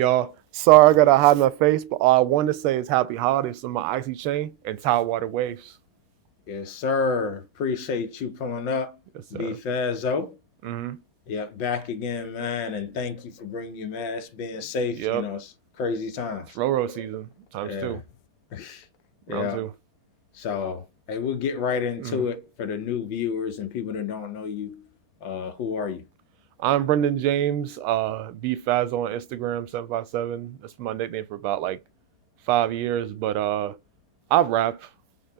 y'all? Sorry I gotta hide my face, but all I want to say is happy holidays to my icy chain and Tidewater Waves. Yes, sir. Appreciate you pulling up. Yes, Be sir. Fazzo. Mm-hmm. Yep, back again, man. And thank you for bringing your mask, being safe. You Yep. know, it's crazy It's times. Roro season times Yeah. two, round Yeah. two. So, hey, we'll get right Mm-hmm. into it for the new viewers and people that don't know you. Who are you? I'm Brendan James, B Fazzo on Instagram 757. That's been my nickname for about like 5 years. But I rap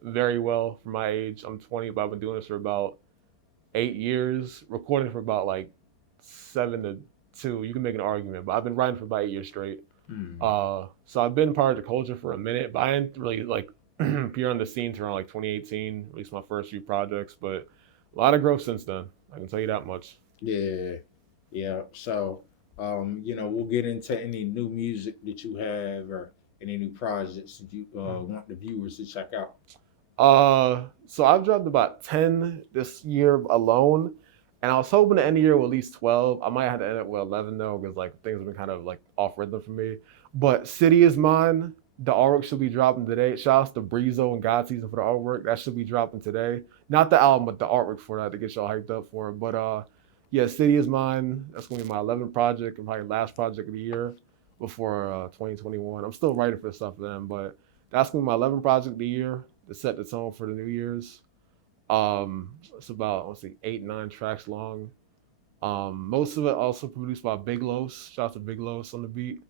very well for my age. I'm 20, but I've been doing this for about 8 years, recording for about like 7 to 2. You can make an argument, but I've been writing for about 8 years straight. Hmm. So I've been part of the culture for a minute, but I didn't really like appear on the scene until around like 2018, released my first few projects, but a lot of growth since then. I can tell you that much. Yeah. Yeah. So, we'll get into any new music that you have or any new projects that you want the viewers to check out. So I've dropped about 10 this year alone, and I was hoping to end the year with at least 12. I might have to end it with 11 though, because like things have been kind of like off rhythm for me. But City is Mine. The artwork should be dropping today. Shout out to Breezo and God Season for the artwork. That should be dropping today. Not the album, but the artwork for that to get y'all hyped up for it. But yeah, City is Mine. That's gonna be my 11th project and probably last project of the year before 2021. I'm still writing for stuff then, but that's gonna be my 11th project of the year to set the tone for the New Year's. It's about let's see 8 9 tracks long. Most of it also produced by Big Los. Shout out to Big Los on the beat.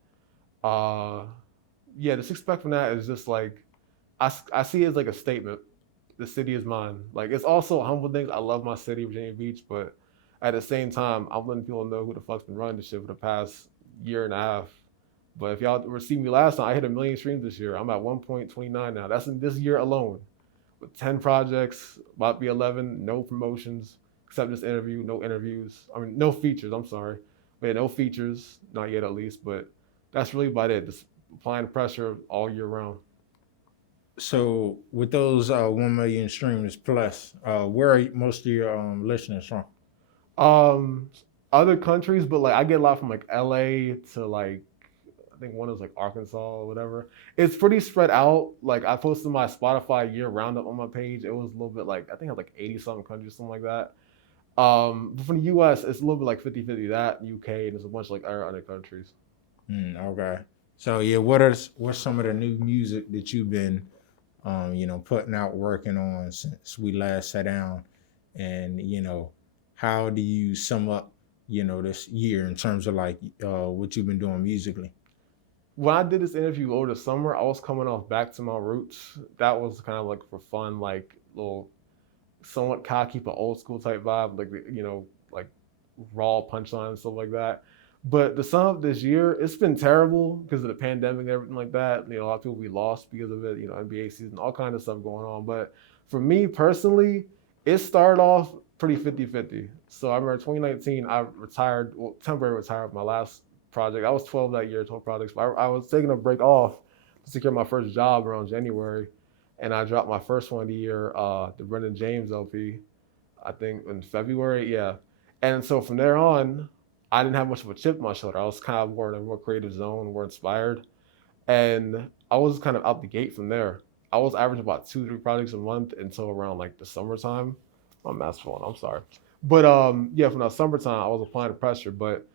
Uh, yeah, the expect from that is just like I see it as like a statement. The city is mine. Like it's also a humble thing. I love my city, Virginia Beach, but at the same time, I'm letting people know who the fuck's been running this shit for the past year and a half. But if y'all were seeing me last time, I hit 1 million streams this year. I'm at 1.29 now. That's in this year alone. With 10 projects, about to be 11, no promotions, except this interview, no interviews. I mean, no features, I'm sorry. But yeah, no features, not yet at least. But that's really about it. Just applying pressure all year round. So, with those 1 million streams plus, where are most of your listeners from? Um, Other countries, but like I get a lot from like LA to like I think one is like Arkansas or whatever. It's pretty spread out. Like I posted my Spotify year roundup on my page. It was a little bit like I think I had like 80 something countries, something like that. But from the US, it's a little bit like 50-50 that, UK, and there's a bunch of like other countries. Okay. So yeah, what's some of the new music that you've been putting out, working on since we last sat down, and how do you sum up this year in terms of like what you've been doing musically? When I did this interview over the summer, I was coming off back to my roots. That was kind of like for fun, like little somewhat cocky but old school type vibe, like like raw punchlines and stuff like that. But the sum up this year, it's been terrible because of the pandemic and everything like that. A lot of people we lost because of it. NBA season, all kind of stuff going on. But for me personally, it started off pretty 50-50. So I remember 2019, I retired, well, temporarily retired my last project. I was 12 that year, 12 projects. But I was taking a break off to secure my first job around January, and I dropped my first one of the year, the Brendan James LP, I think in February, yeah. And so from there on, I didn't have much of a chip on my shoulder. I was kind of more in a more creative zone, more inspired, and I was kind of out the gate from there. I was averaging about 2 3 projects a month until around like the summertime. My mask phone, I'm sorry, but yeah, from the summertime, I was applying the pressure. But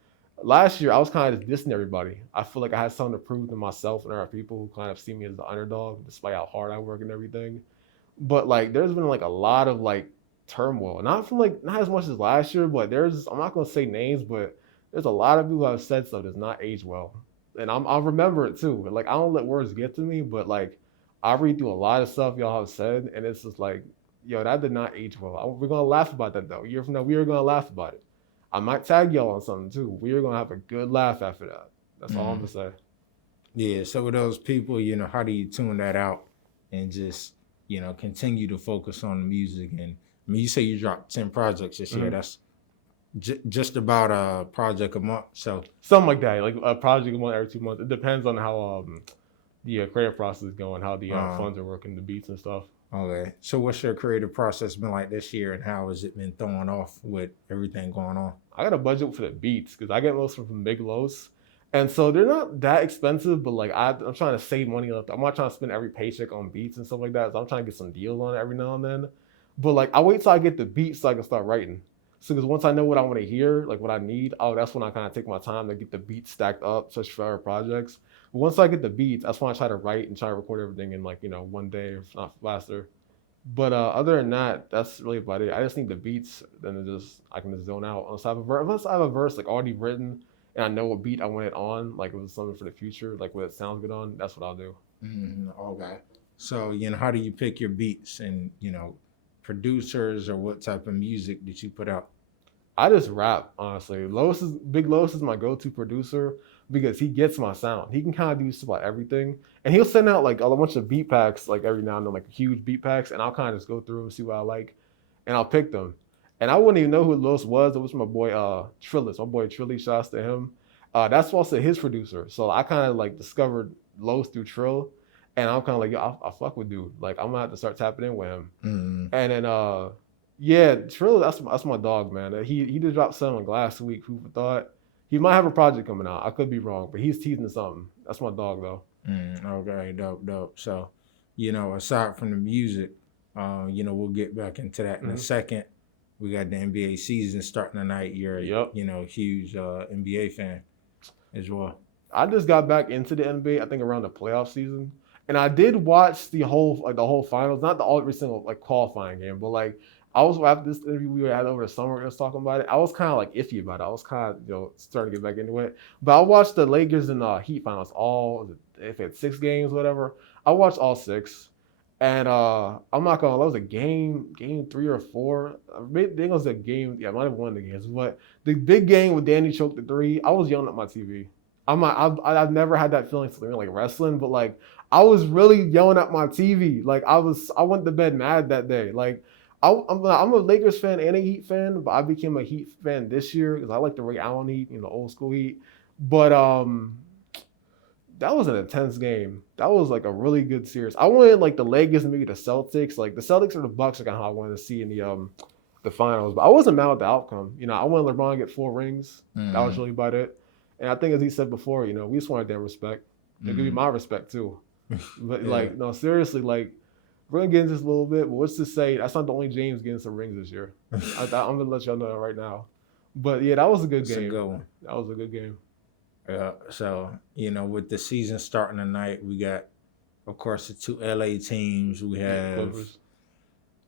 last year, I was kind of just dissing everybody. I feel like I had something to prove to myself, and there are people who kind of see me as the underdog, despite how hard I work and everything. But like there's been like a lot of like turmoil. Not from like not as much as last year, but there's I'm not gonna say names, but there's a lot of people who have said stuff that's not aged well. And I'll remember it too. Like I don't let words get to me, but like I read through a lot of stuff y'all have said, and it's just like, yo, that did not age well. We're gonna laugh about that though. A year from now, we are gonna laugh about it. I might tag y'all on something too. We are gonna have a good laugh after that. That's all I'm Mhm. gonna say. Yeah. So with those people, how do you tune that out and just continue to focus on the music? And I mean, you say you dropped 10 projects this year. Mhm. That's just about a project a month. So Something like that, like a project a month every 2 months. It depends on how the creative process is going, how the uh, funds are working, the beats and stuff. okay. So what's your creative process been like this year, and how has it been throwing off with everything going on? I got a budget for the beats because I get most of them from Big Los. And so they're not that expensive, but like I'm trying to save money left. I'm not trying to spend every paycheck on beats and stuff like that. So I'm trying to get some deals on it every now and then. But like I wait till I get the beats so I can start writing. So because once I know what I want to hear, like what I need, that's when I kind of take my time to get the beats stacked up, such for our projects. But once I get the beats, that's when I try to write and try to record everything in like one day, if not faster. But other than that, that's really about it. I just need the beats, then I can just zone out. Unless I have a verse like already written and I know what beat I want it on, like it was something for the future, like what it sounds good on. That's what I'll do. Okay. So, how do you pick your beats and, producers, or what type of music did you put out? I just rap, honestly. Big Lois is my go-to producer because he gets my sound. He can kind of do just about everything, and he'll send out like a bunch of beat packs, like every now and then, like huge beat packs, and I'll kind of just go through and see what I like, and I'll pick them. And I wouldn't even know who Lois was. It was my boy Trillis. My boy Trilly, shouts to him. That's also his producer. So I kind of like discovered Lois through Trill, and I'm kind of like, yo, I fuck with dude. Like I'm gonna have to start tapping in with him. Mm. And then yeah, Trill, that's my dog, man. He just dropped something like last week. Who thought? He might have a project coming out. I could be wrong, but he's teasing something. That's my dog though. Okay, dope. So, aside from the music, we'll get back into that in a second. We got the NBA season starting tonight. You're a huge NBA fan as well. I just got back into the NBA, I think around the playoff season. And I did watch the whole finals, not every single like qualifying game, but like I was after this interview we had over the summer, we was talking about it. I was kind of like iffy about it. I was kind of starting to get back into it. But I watched the Lakers and Heat finals if it's 6 games, whatever. I watched all 6, and I'm not gonna lie, it was a game 3 or 4. I think it was a game. Yeah, I might have won the games, but the big game with Danny choked the 3, I was yelling at my TV. I've never had that feeling something like wrestling, but like I was really yelling at my TV. Like I went to bed mad that day. Like I'm a Lakers fan and a Heat fan, but I became a Heat fan this year because I like the Ray Allen Heat, old school Heat. But that was an intense game. That was like a really good series. I wanted like the Lakers and maybe the Celtics. Like the Celtics or the Bucks are kind of how I wanted to see in the finals. But I wasn't mad with the outcome. I wanted LeBron to get 4 rings. That was really about it. And I think, as he said before, we just wanted their respect. They give me my respect too. But like, no, seriously, like we're gonna get into this a little bit. But what's to say that's not the only James getting some rings this year. I'm gonna let y'all know that right now. But yeah, that was a good game. A good one. That was a good game. So with the season starting tonight, we got, of course, the 2 LA teams. We have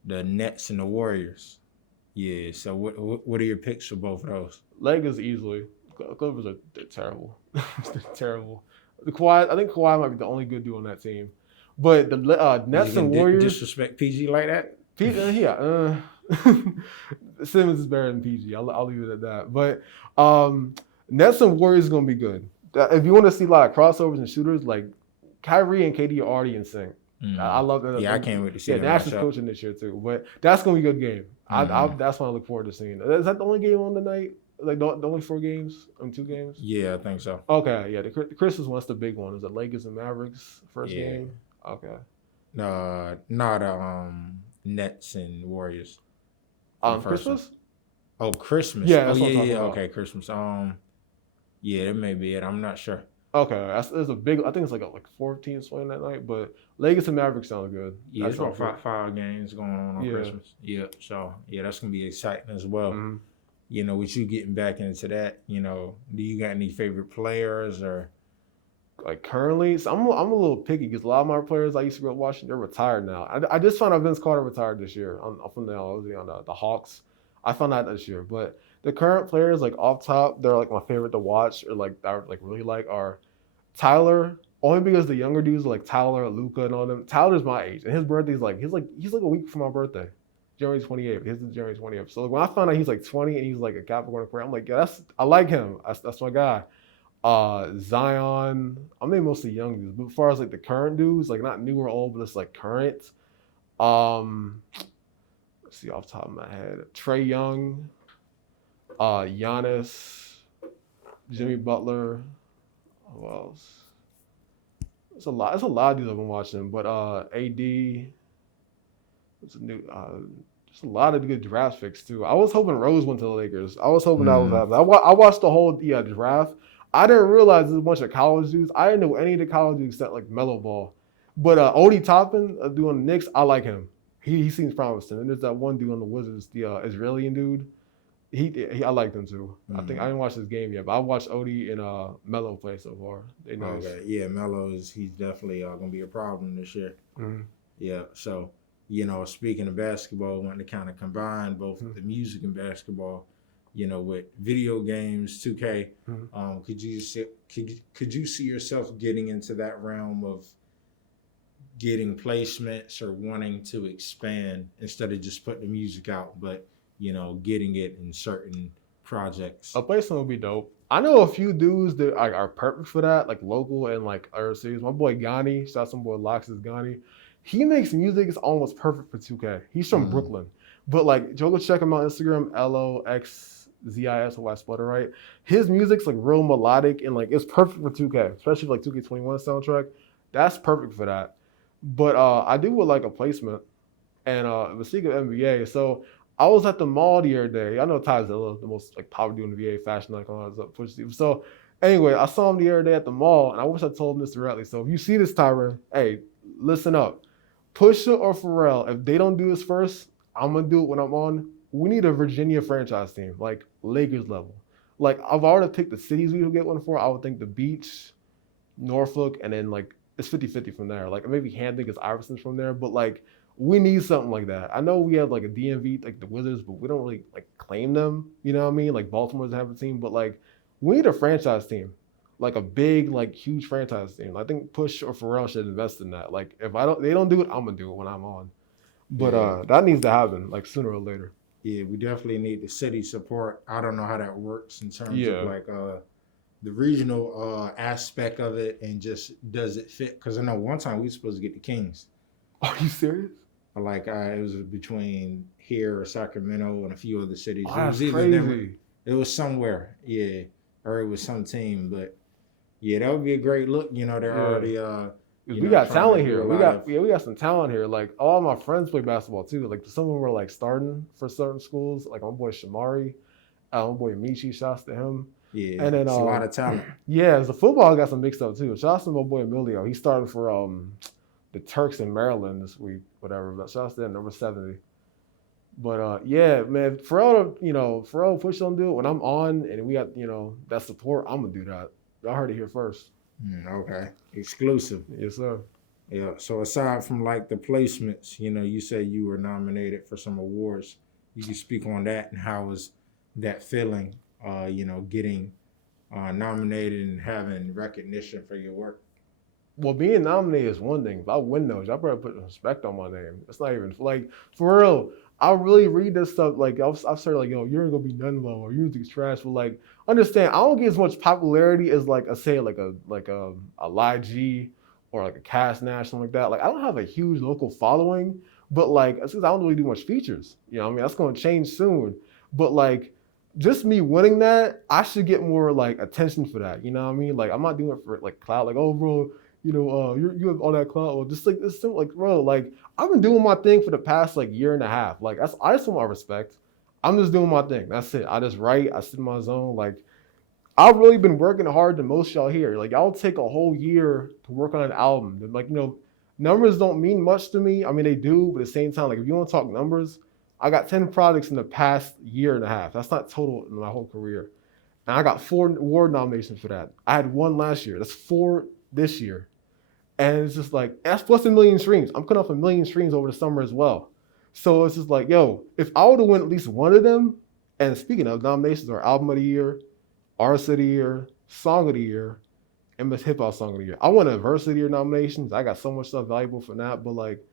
the Nets and the Warriors. Yeah. So what are your picks for both of those? Lakers easily. Clippers are terrible. They're terrible. I think Kawhi might be the only good dude on that team. But the Nets and Warriors disrespect PG like that. Yeah. Simmons is better than PG. I'll leave it at that. But Nets and Warriors is gonna be good. If you want to see a lot of crossovers and shooters, like Kyrie and KD are already in sync. I love that. Yeah, I can't wait to see. Yeah, Nash is coaching this year too. But that's gonna be a good game. That's what I look forward to seeing. Is that the only game on the night? Like the only 4 games? 2 games? Yeah, I think so. Okay, yeah. The Christmas one's the big one. Is it Lakers and Mavericks first game? Okay. Not Nets and Warriors. Christmas? Oh, Christmas. Yeah. Yeah. Okay, Christmas. Yeah, it may be it. I'm not sure. Okay, there's a big. I think it's like 4 teams playing that night, but Lakers and Mavericks sound good. Yeah, it's about 5 games going on Christmas. Yeah, so that's gonna be exciting as well. Mm-hmm. With you getting back into that, do you got any favorite players or? Like currently, so I'm a little picky because a lot of my players I used to grow up watching, they're retired now. I just found out Vince Carter retired this year from the Hawks. I found out this year, but the current players like off top, they're like my favorite to watch or like I like really like are Tyler. Only because the younger dudes like Tyler, Luca, and all them. Tyler's my age, and his birthday's he's like a week from my birthday, January 28th. His is January 20th. So when I found out he's like 20 and he's like a Capricorn player, I'm like, yeah, I like him. That's my guy. Zion, I mean mostly young dudes, but as far as like the current dudes, like not new or old, but it's like current. Let's see off the top of my head. Trae Young, Giannis, Jimmy Butler. Who else? It's a lot of dudes I've been watching, but AD. It's a new just a lot of good draft picks too. I was hoping Rose went to the Lakers. I was hoping that was happening. I watched the whole draft. I didn't realize there's a bunch of college dudes. I didn't know any of the college dudes except like Mellow Ball. But Odie Toppin doing the Knicks, I like him. He seems promising. And there's that one dude on the Wizards, the Israeli dude. I liked him too. I think I Mm. didn't watch this game yet, but I watched Odie and Mello play so far. They nice. Okay, yeah, Melo he's definitely gonna be a problem this year. Mm-hmm. Yeah, so speaking of basketball, I want to kind of combine both the music and basketball. With video games, 2K. Mm-hmm. Could you see yourself getting into that realm of getting placements or wanting to expand instead of just putting the music out, but getting it in certain projects? A placement would be dope. I know a few dudes that are perfect for that, like local and like other cities. My boy Ghani, shout out some boy Lox's Ghani. He makes music that's almost perfect for 2K. He's from Mm. Brooklyn. But like Joe, go check him out on Instagram, LOXZIS, spelled it right. His music's like real melodic and like it's perfect for 2K, especially like 2K21 soundtrack. That's perfect for that. But I do would like a placement. And the speaking of NBA, so I was at the mall the other day. I know Ty Zilla, the most like popular NBA fashion icon, is up Push Steve. So anyway, I saw him the other day at the mall, and I wish I told him this directly. So if you see this, Tyron, hey, listen up. Pusha or Pharrell, if they don't do this first, I'm gonna do it when I'm on. We need a Virginia franchise team, like Lakers level. Like I've already picked the cities we would get one for. I would think the Beach, Norfolk, and then like it's 50-50 from there. Like maybe Hampton because Iverson's from there, but like we need something like that. I know we have like a DMV, like the Wizards, but we don't really like claim them. You know what I mean? Like Baltimore doesn't have a team, but like we need a franchise team, like a big, like huge franchise team. I think Push or Pharrell should invest in that. Like if they don't do it, I'm gonna do it when I'm on. But Yeah, that needs to happen, like sooner or later. yeah, we definitely need the city support. I don't know how that works in terms of Yeah. like the regional aspect of it, and just does it fit? Because I know one time we were supposed to get the Kings. Are you serious? Like it was between here or Sacramento and a few other cities. Oh, It that's was either them. crazy. It was somewhere, yeah, or it was some team. But yeah, that would be a great look. They're Yeah. already We got trying to talent do here. a We lot got of we got some talent here. Like all my friends play basketball too. Like some of them were like starting for certain schools. Like my boy Shamari, my boy Michi, shouts to him. yeah, And then it's a lot of talent. yeah, as the football got some big stuff too. Shouts to my boy Emilio. He started for the Turks in Maryland this week, whatever. But shouts to him, number 70. But yeah, man, Pharrell Push don't do it when I'm on and we got that support. I'm gonna do that. Y'all heard it here first. Okay, exclusive. Yes, sir. Yeah. So aside from like the placements, you said you were nominated for some awards. You can speak on that and how was that feeling? Getting nominated and having recognition for your work. Well, being nominated is one thing. If I win those, y'all better put respect on my name. It's not even like for real. I really read this stuff like I've started like you're gonna be none low or your music's trash. But like understand, I don't get as much popularity as like a Ly G or like a Cass Nash something like that. Like I don't have a huge local following, but like it's because I don't really do much features. You know what I mean? That's gonna change soon. But like just me winning that, I should get more like attention for that. You know what I mean? Like I'm not doing it for like clout. Like oh bro, you have all that clout. Or just like this, like bro, like I've been doing my thing for the past like year and a half. Like I just want my respect. I'm just doing my thing. That's it. I just write. I sit in my zone. Like I've really been working hard than most y'all here. Like y'all take a whole year to work on an album. And, like numbers don't mean much to me. I mean they do, but at the same time, like if you want to talk numbers, I got 10 projects in the past year and a half. That's not total in my whole career. And I got 4 award nominations for that. I had 1 last year. That's 4 this year. And it's just like, that's plus a million streams. I'm cutting off 1 million streams over the summer as well. So it's just like, yo, if I would have won at least one of them, and speaking of nominations are Album of the Year, Artist of the Year, Song of the Year, and Best Hip Hop Song of the Year. I won a Verse of the Year nominations. I got so much stuff valuable from that. But like,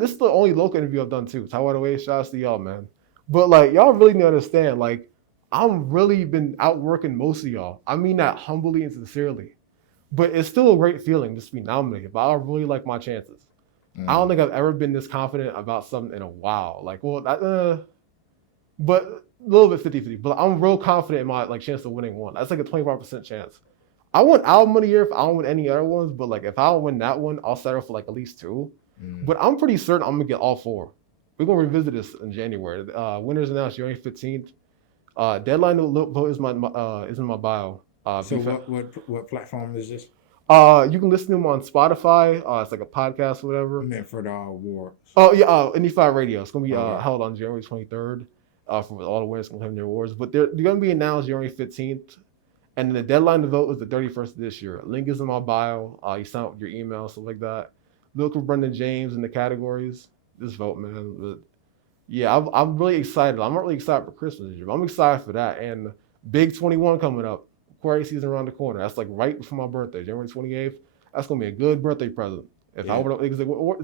this is the only local interview I've done too. Taiwan away, shouts to y'all, man. But like, y'all really need to understand, like, I'm really been outworking most of y'all. I mean that humbly and sincerely. But it's still a great feeling just to be nominated. But I really like my chances. I don't think I've ever been this confident about something in a while. Like, well, but a little bit 50-50. But I'm real confident in my like chance of winning one. That's like a 25% chance. I won Album of the Year if I don't win any other ones. But like, if I don't win that one, I'll settle for like at least 2. But I'm pretty certain I'm gonna get all 4. We're gonna revisit this in January. Winners announced January 15th. Deadline to vote is in my bio. So what platform is this? You can listen to them on Spotify. It's like a podcast or I whatever. meant for the awards. Oh yeah, Indie Fire Radio. It's gonna be Okay. held on January 23rd. For all the winners gonna claim their awards, but they're gonna be announced January 15th. And then the deadline to vote was the 31st of this year. Link is in my bio. You sign up with your email, stuff like that. Look for Brendan James in the categories. Just vote, man. But yeah, I'm really excited. I'm not really excited for Christmas this year, but I'm excited for that. And Big 21 coming up. Aquarius season around the corner. That's like right before my birthday, January 28th. That's going to be a good birthday present. If I Yeah. would, because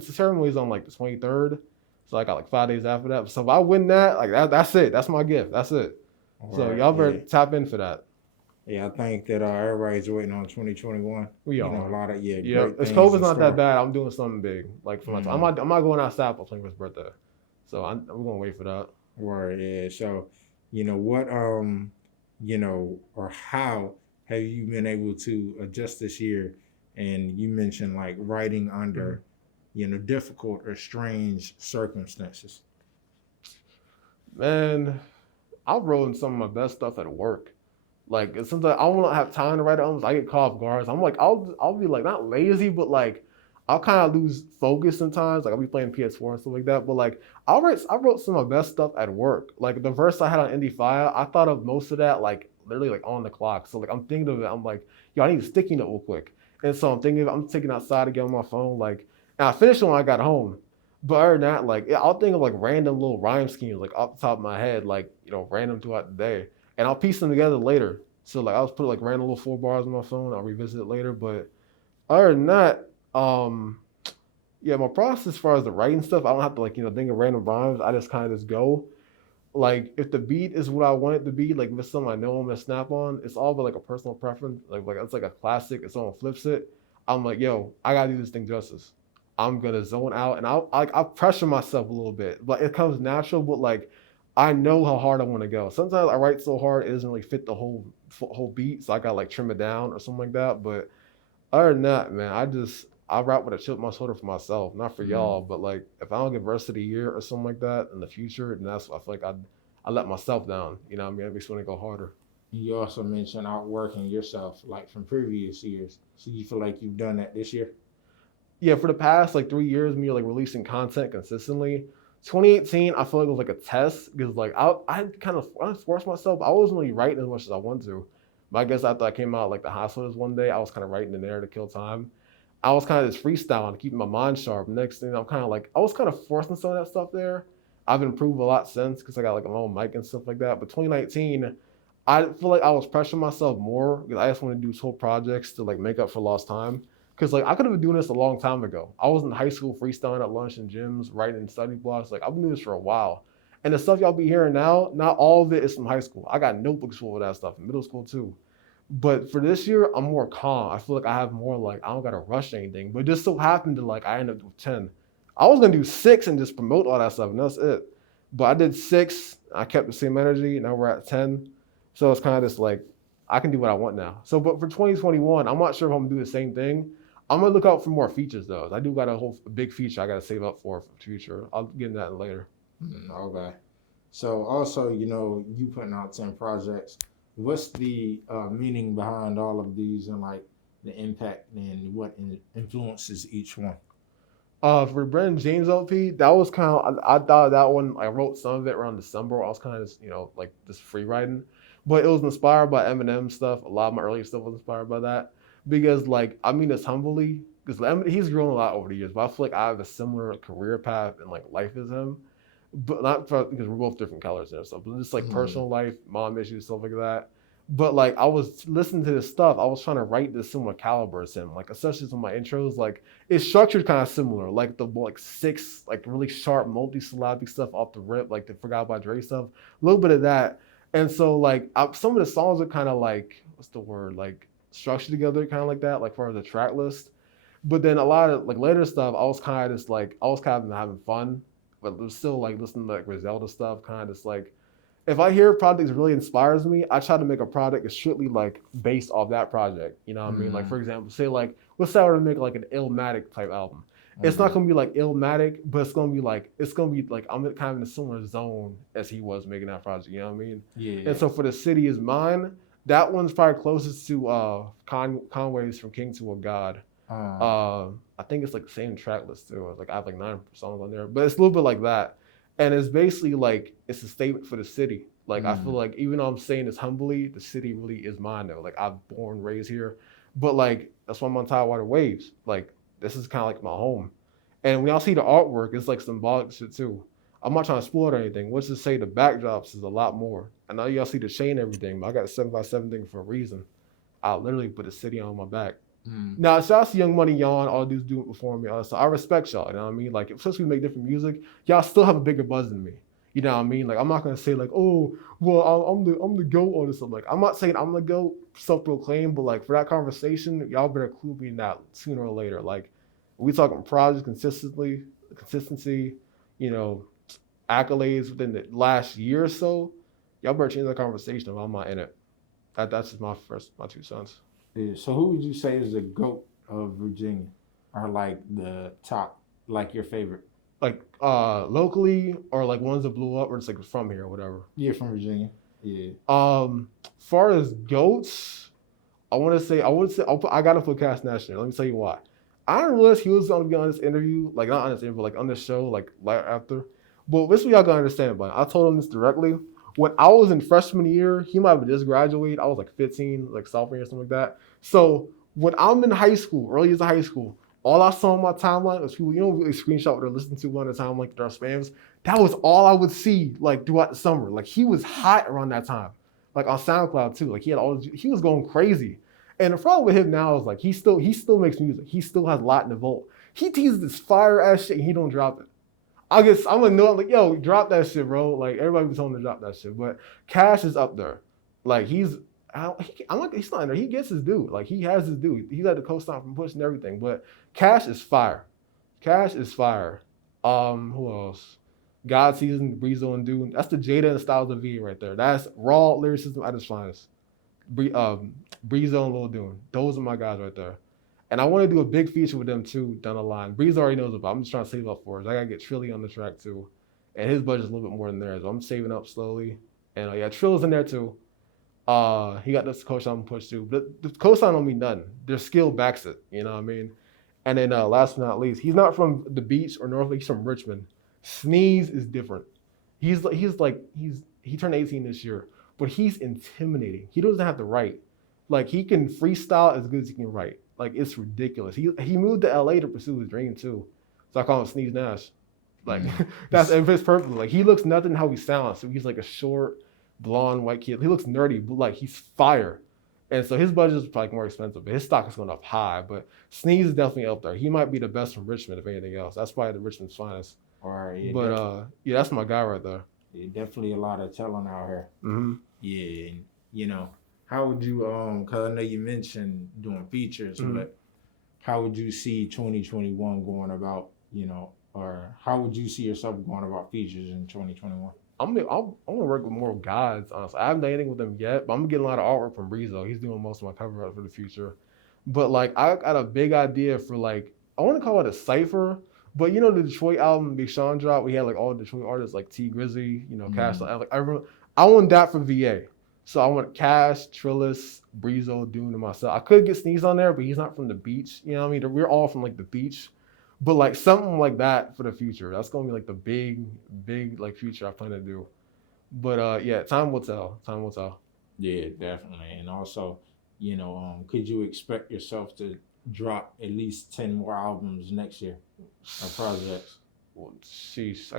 the ceremony is on like the 23rd. So I got like 5 days after that. So if I win that, like that's it. That's my gift. That's it. All So right. y'all better Yeah. tap in for that. Yeah. I think that everybody's waiting on 2021. We You are. know, a lot of Yeah, great if things COVID's in not that store. bad, I'm doing something big. Like for my, Mm. I'm not going outside for 21st birthday. So we're gonna wait for that. Right. Yeah. So, what or how have you been able to adjust this year? And you mentioned like writing under, difficult or strange circumstances. Man, I've written some of my best stuff at work. Like sometimes I won't have time to write albums. I get caught off guard. So I'm like, I'll be like not lazy, but like I'll kind of lose focus sometimes. Like I'll be playing PS4 and stuff like that. But like I wrote some of my best stuff at work. Like the verse I had on Indie Fire, I thought of most of that like literally like on the clock. So like I'm thinking of it. I'm like, yo, I need a sticky note real quick. And so I'm thinking I'm taking outside to get on my phone. Like, and I finished it when I got home. But other than that, like I'll think of like random little rhyme schemes like off the top of my head, like random throughout the day, and I'll piece them together later. So like I'll put like random little 4 bars on my phone. I'll revisit it later. But other than that, yeah, my process as far as the writing stuff, I don't have to like think of random rhymes. I just kind of just go. Like if the beat is what I want it to be, like if it's something I know I'm gonna snap on, it's all about like a personal preference. Like it's like a classic. If someone flips it, I'm like, yo, I gotta do this thing justice. I'm gonna zone out, and I'll pressure myself a little bit, but it comes natural. But like, I know how hard I want to go. Sometimes I write so hard it doesn't really fit the whole beat, so I gotta like trim it down or something like that. But other than that, man, I rap with a chip on my shoulder for myself, not for Mm. y'all. But like, if I don't get verse of the year or something like that in the future, then that's I feel like I let myself down. You know what I mean? It makes me want to go harder. You also mentioned outworking yourself like from previous years. So you feel like you've done that this year? Yeah, for the past like 3 years, me like releasing content consistently. 2018, I feel like it was like a test because like I forced myself. I wasn't really writing as much as I wanted to. But I guess after I came out like the hospitals one day, I was kind of writing in there to kill time. I was kind of just freestyling, keeping my mind sharp. Next thing I'm kind of like I was kind of forcing some of that stuff there. I've improved a lot since because I got like my own mic and stuff like that. But 2019, I feel like I was pressuring myself more because I just want to do whole projects to like make up for lost time. Because like I could have been doing this a long time ago. I was in high school freestyling at lunch and gyms, writing in study blocks. Like I've been doing this for a while. And the stuff y'all be hearing now, not all of it is from high school. I got notebooks full of that stuff in middle school too. But for this year, I'm more calm. I feel like I have more like I don't gotta rush anything. But it just so happened to like I ended up with 10. I was gonna do 6 and just promote all that stuff, and that's it. But I did 6. I kept the same energy. Now we're at 10. So it's kind of just like I can do what I want now. So, but for 2021, I'm not sure if I'm gonna do the same thing. I'm gonna look out for more features though. I do got a whole big feature I gotta save up for the future. I'll get into that later. Okay. So also, you putting out 10 projects. What's the meaning behind all of these and like the impact and what influences each one? For Brendan James LP, that was kind of I thought that one I wrote some of it around December. I was kind of just like just free writing, but it was inspired by Eminem stuff. A lot of my early stuff was inspired by that because like I mean this humbly because he's grown a lot over the years, but I feel like I have a similar career path and like life as him, but not because we're both different colors and stuff, but just like Mm. personal life, mom issues, stuff like that. But like I was listening to this stuff, I was trying to write this similar caliber as him, like especially some of my intros, like it's structured kind of similar, like the like 6 like really sharp multi-syllabic stuff off the rip, like the Forgot About Dre stuff, a little bit of that. And so like some of the songs are kind of like what's the word like structured together, kind of like that, like for the track list. But then a lot of like later stuff, I was kind of just like I was kind of having fun, but it was still like listening to like Griselda stuff, kind of just like if I hear a project that really inspires me, I try to make a product that's strictly like based off that project. You know what I mean? Like Mm. for example, say like let's say I were to make like an Illmatic type album. It's not Mm. gonna be like Illmatic, but it's gonna be like I'm kind of in a similar zone as he was making that project. You know what I mean? Yeah, And yeah. so for the city is mine. That one's probably closest to Conway's From King to a God. Uh, Uh, I think it's like the same track list too. It's like I have like 9 songs on there, but it's a little bit like that. And it's basically like it's a statement for the city. Like I feel mm, like even though I'm saying this humbly, the city really is mine though. Like I've born, raised here, but like that's why I'm on Tidewater Waves. Like this is kind of like my home. And when y'all see the artwork, it's like symbolic shit too. I'm not trying to spoil it or anything. What's to say the backdrops is a lot more. I know y'all see the chain and everything, but I got a 7x7 thing for a reason. I literally put the city on my back. mm. Now, shout out to Young Money, Yawn, all dudes doing it before me. So I respect y'all, you know what I mean? Like, since we make different music, y'all still have a bigger buzz than me. You know what I mean? Like, I'm not gonna say like, oh, well, I'm the goat or something. Like, I'm not saying I'm the goat, self-proclaimed, but like for that conversation, y'all better include me in that sooner or later. Like, we talking projects consistency, you know, accolades within the last year or so. Y'all better change the conversation if I'm not in it. That's just my 2 cents. Yeah. So who would you say is the GOAT of Virginia? Or like the top, like your favorite? Like locally or like ones that blew up or just like from here or whatever. Yeah, from Virginia. Yeah. Far as goats, I gotta put Cass National. Let me tell you why. I didn't realize he was gonna be on this interview, like not on this interview, but like on this show, like right after. But this is what y'all gotta understand about it. I told him this directly. When I was in freshman year, he might have just graduated. I was like 15, like sophomore year, something like that. So when I'm in high school, early as high school, all I saw on my timeline was people, really screenshot what they're listening to on the time, like their spams. That was all I would see, like throughout the summer. Like he was hot around that time, like on SoundCloud too. Like he was going crazy. And the problem with him now is like he still makes music. He still has a lot in the vault. He teases this fire ass shit and he don't drop it. I'm gonna know, like, yo, drop that shit, bro. Like everybody was telling him to drop that shit. But Cash is up there. Like I'm like, he's not in there. He gets his due. Like he has his due. He's had the co-sign from Push and everything. But Cash is fire. Cash is fire. Who else? God Season, Breezo and Dune. That's the Jada and Styles of V right there. That's raw lyricism at its finest. Breezo and Lil Dune. Those are my guys right there. And I want to do a big feature with them too down the line. Breeze already knows about. I'm just trying to save up for it. I gotta get Trilly on the track too, and his budget's a little bit more than theirs. So I'm saving up slowly. And yeah, Trill's in there too. He got this co-sign push too. But the co-sign don't mean nothing. Their skill backs it. You know what I mean? And then last but not least, he's not from the beach or Norfolk. He's from Richmond. Sneeze is different. He turned 18 this year, but he's intimidating. He doesn't have to write. Like he can freestyle as good as he can write. Like it's ridiculous. He moved to LA to pursue his dream too. So I call him Sneeze Nash. Like that's it fits perfectly. Like he looks nothing how he sounds. So he's like a short, blonde, white kid. He looks nerdy, but like he's fire. And so his budget is probably more expensive, but his stock is going up high. But Sneeze is definitely up there. He might be the best from Richmond, if anything else. That's probably the Richmond's finest. All right. Yeah, But yeah, that's my guy right there. yeah, definitely a lot of talent out here. Mm-hmm. Yeah, and, how would you because I know you mentioned doing features, but how would you see 2021 going about, or how would you see yourself going about features in 2021? I'm gonna work with more guys, honestly. I haven't done anything with them yet, but I'm getting a lot of artwork from Breezo. He's doing most of my cover art for the future. But like I got a big idea for like I want to call it a cipher. But the Detroit album Big Sean dropped, we had like all the Detroit artists like T Grizzly, Cash, like everyone. I want that for VA. So I want Cash, Trillis, Breezo, Dune, and myself. I could get Sneeze on there, but he's not from the beach. You know what I mean? We're all from like the beach. But like something like that for the future. That's gonna be like the big like future I plan to do. But yeah, time will tell. Time will tell. Yeah, definitely. And also, could you expect yourself to drop at least 10 more albums next year or projects? Well, sheesh.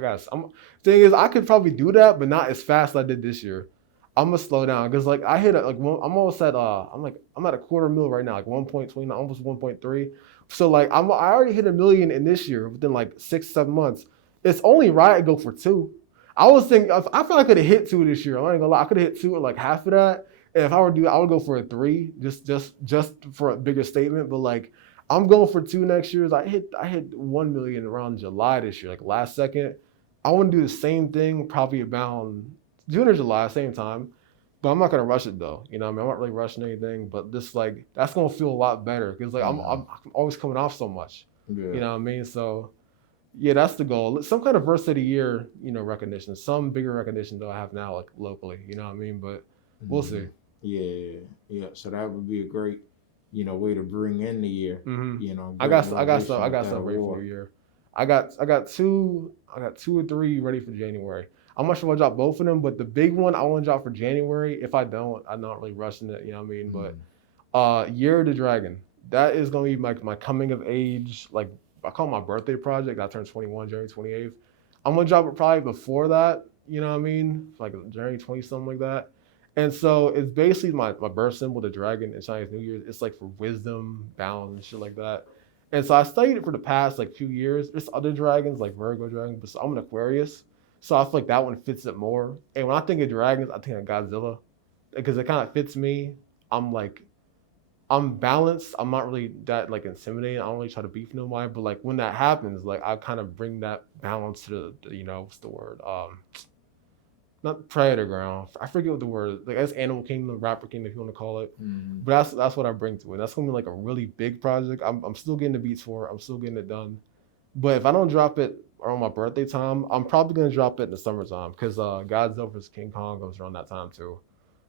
Thing is, I could probably do that, but not as fast as I did this year. I'm gonna slow down because like I hit I'm almost at I'm at a quarter mil right now, like 1.29, almost 1.3. So like I already hit 1 million in this year within like 6-7 months. It's only right to go for 2. I was thinking I feel like I could have hit 2 this year. I'm not gonna lie, I could have hit 2 or like half of that. And if I were to do, I would go for a 3, just for a bigger statement. But like I'm going for 2 next year. I hit 1 million around July this year, like last second. I want to do the same thing probably around June or July, same time. But I'm not gonna rush it though. You know what I mean? I'm not really rushing anything, but this like that's gonna feel a lot better because like I'm always coming off so much. Yeah. You know what I mean? So yeah, that's the goal. Some kind of verse of the year, recognition. Some bigger recognition that I have now, like locally. You know what I mean? But we'll see. Yeah. So that would be a great, way to bring in the year. I Great got I got motivation some I with got that something ready for award. New Year. I got two or three ready for January. I'm not sure if I drop both of them, but the big one I want to drop for January. If I don't, I'm not really rushing it. You know what I mean? But Mm. Year of the Dragon. That is gonna be my coming of age. Like I call it my birthday project. I turned 21 January 28th. I'm gonna drop it probably before that. You know what I mean? Like January 20 something like that. And so it's basically my birth symbol, the dragon in Chinese New Year. It's like for wisdom, balance, and shit like that. And so I studied it for the past like few years. There's other dragons like Virgo dragon, but so I'm an Aquarius, so I feel like that one fits it more. And when I think of dragons, I think of Godzilla because it kind of fits me. I'm like I'm balanced. I'm not really that like intimidating. I don't really try to beef nobody, but like when that happens, like I kind of bring that balance to what's the word? Not predator ground. I forget what the word. Like that's animal kingdom, rapper kingdom, if you want to call it. Mm. But that's what I bring to it. That's gonna be like a really big project. I'm still getting the beats for it. I'm still getting it done. But if I don't drop it around my birthday time, I'm probably gonna drop it in the summertime because Godzilla vs King Kong goes around that time too.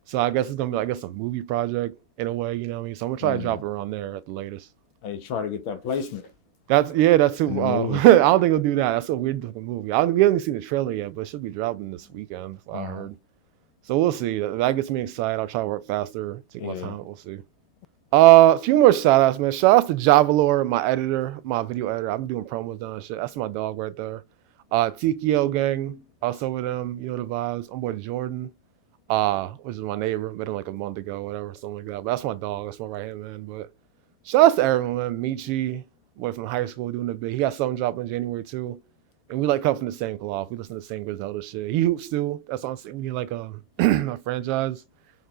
So I guess it's gonna be like a movie project in a way, you know what I mean? So I'm gonna try to drop Mm. it around there at the latest. Hey, try to get that placement That's in too. the movie. I don't think he'll do that. That's a weird looking movie. We haven't seen the trailer yet, but it should be dropping this weekend. That's what I Uh-huh. heard. So we'll see. That gets me excited. I'll try to work faster, take my Yeah. time. We'll see. A few more shout outs, man. Shout outs to Javalor, my editor, my video editor. I'm doing promos down and shit. That's my dog right there. TKO gang, also with them. You know the vibes. I'm boy Jordan, which is my neighbor. Met him like a month ago, whatever, something like that. But that's my dog. That's my right hand man. But shout outs to everyone, man. Michi, boy from high school, doing a bit. He got something dropping in January too. And we like cut from the same cloth. We listen to the same Griselda shit. He hoops too. That's what I'm saying. We need like a franchise.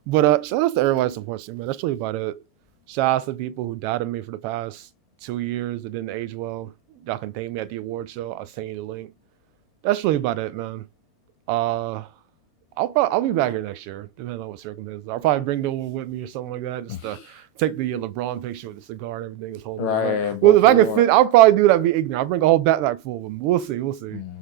But shout outs to everybody that supports me, man. That's really about it. Shout outs to people who doubted me for the past 2 years that didn't age well. Y'all can thank me at the award show. I'll send you the link. That's really about it, man. I'll be back here next year, depending on what circumstances. I'll probably bring the award with me or something like that, just to take the LeBron picture with the cigar and everything. Is holding Right. Well, if I can fit, I'll probably do that. Be ignorant. I'll bring a whole backpack full of them. We'll see.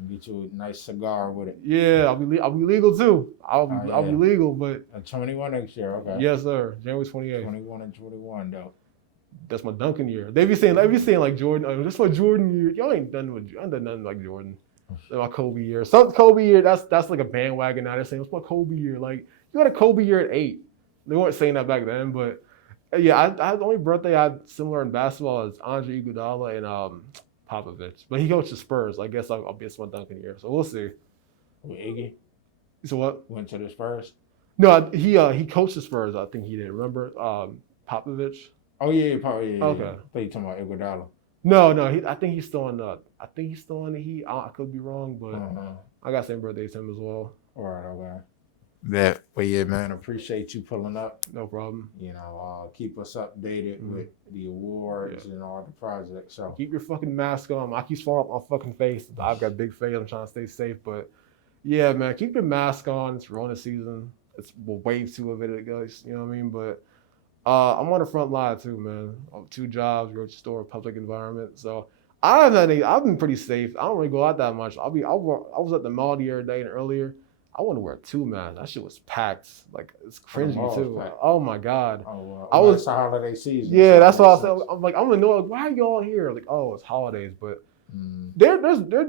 Get you a nice cigar with it. Yeah, I'll be legal too. I'll be legal, but 21 next year. Okay. Yes, sir. January 28th. 21 and 21 though. That's my Duncan year. They be saying like Jordan. Oh, that's my Jordan year. Y'all ain't done nothing like Jordan. That's my Kobe year. Some Kobe year. That's like a bandwagon now. They're saying it's my Kobe year. Like you had a Kobe year at 8. They weren't saying that back then, but yeah, I had the only birthday I had similar in basketball is Andre Iguodala and Popovich. But he coached the Spurs. I guess I'll be my Duncan year. So we'll see. With Iggy So what? went to the Spurs. No, he coached the Spurs. I think he did. Remember Popovich? Oh yeah, probably. Yeah, Okay. I thought you talking about Iguodala. No. I think he's still in the Heat. I could be wrong, but Uh-huh. I got same birthday as him as well. All right, okay. That, but yeah, man, appreciate you pulling up. No problem. Keep us updated with the awards and all the projects. So Keep your fucking mask on. I keep swallowing up my fucking face. I've got a big face. I'm trying to stay safe, but yeah, man, keep your mask on. It's Rona season. It's wave 2 of it, guys. You know what I mean? But I'm on the front line too, man. 2 jobs, grocery store, public environment. So I've been pretty safe. I don't really go out that much. I was at the mall the other day and earlier. I want to wear 2 masks. That shit was packed. Like it's cringy too. Packed. Oh my god. It's the holiday season. Yeah, so that's what I said. I'm like, I'm annoyed. Why are y'all here? Like, oh, it's holidays, but they're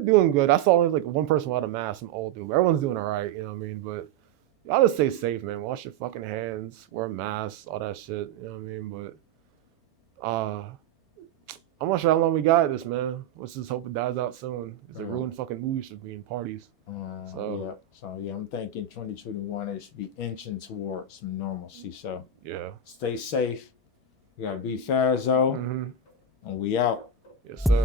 doing good. I saw only like one person without a mask, some old dude. Everyone's doing all right. You know what I mean? But y'all just stay safe, man. Wash your fucking hands. Wear masks. All that shit. You know what I mean? But I'm not sure how long we got this, man. Let's just hope it dies out soon. It's a ruined fucking movies for being parties. So I'm thinking 2021 it should be inching towards some normalcy. So yeah, stay safe. We gotta be Fazzo, and we out. Yes, sir.